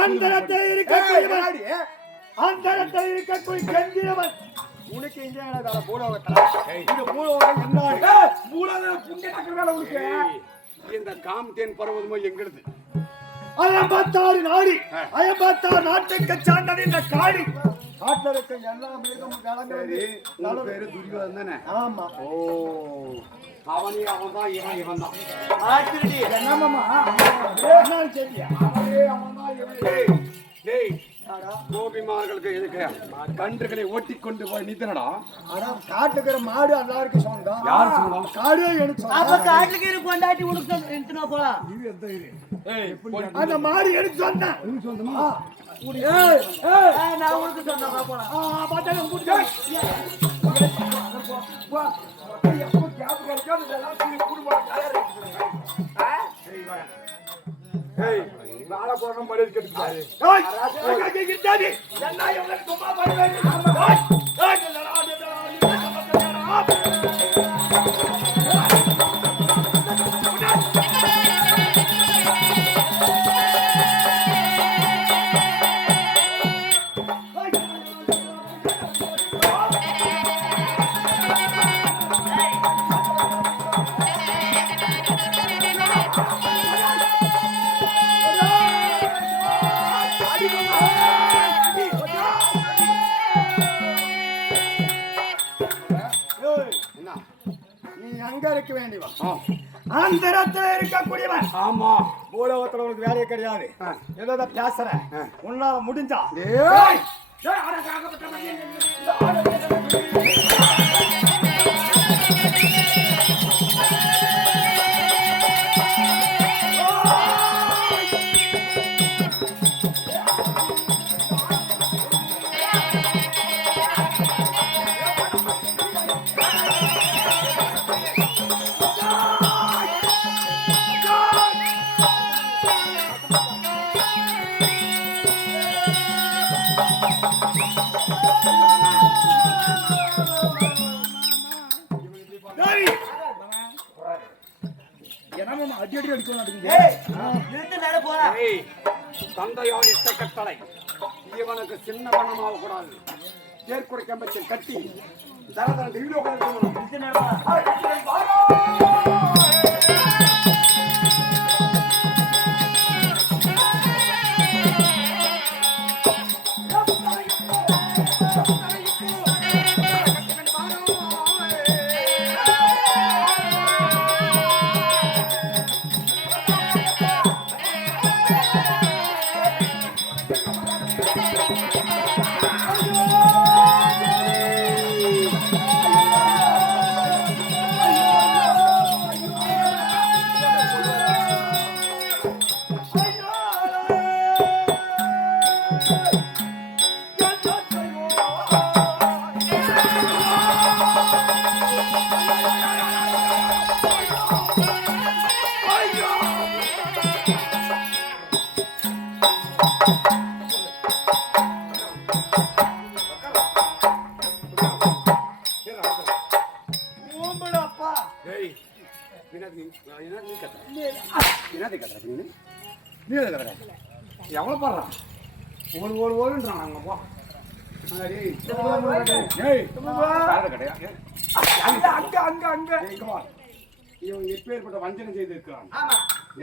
அந்தரத்தில் இருக்கக்கூடியவன் அந்தரத்தில் இருக்கக்கூடிய கெஞ்சியவன் உனக்கு இங்கே எனக்கு பூலோகத்தில் இந்த பூலோகம் என்ன மூலாதார புண்ணிய டக்கறால உனக்கு இந்த காம்தேன் பருவதமோ எங்களுது அயம்பத்தாறு நாடி அயம்பத்தாறு நாட்டுக்கு சார்ந்தது இந்த காடி. காட்டில் இருக்க எல்லா மிருகமும் கலந்து உங்க பேரு துரியோதன் தானே? ஆமா. ஓ அவனே அவன் தான் இவன் இவன் தான். என்னமாமா என்ன சரியா டேய், டேய் கோபிமார்களுக்கு எதுக்கு? கன்றுகளை ஓட்டி கொண்டு போய் நித்தனடா? ஆனா காட்டுக்கிற மாடு எல்லாருக்கும் சொந்தம். யார் சொந்தம்? காடே எனக்கு அப்ப சொந்தம் காட்டுக்கு இரு கொண்டாட்டி உனக்கு இழுத்துனா போலாம். ஏய், போய் அந்த மாடு எனக்கு சொந்தம். சொந்தமா? ஏய், ஏய், நான் உனக்கு சொன்னா போலாம். ஆ, பார்த்தாலே உங்களுக்கு வா, எப்போ கேப் கிடைக்காது? இதெல்லாம் தயாரா இருக்குது. ஆ? ஏய் நாளை போடுற இந்தாடி. என்ன நீ அங்க இருக்க வேண்டியவன். ஆ, அந்தரத்துல இருக்கக்கூடியவன். ஆமா. பூலோகத்துல உனக்கு வேலையே கிடையாது. ஏதோ பேசுற. உன்னால முடிஞ்சா. ஏய், தந்தையார் இட்ட கட்டளை இவனுக்கு சின்ன பணமாக கூடாது தேர்க்குறை கம்பத்தில் கட்டி தரதர வீடியோ இழுத்து நட எவ்வளவு பாடுறான் ஒரு ஒரு ஓடுன்றான். அங்க போ. அங்க அங்க அங்க எப்பேற்பட்ட வஞ்சனை செய்து இருக்கிறான் ஆமா.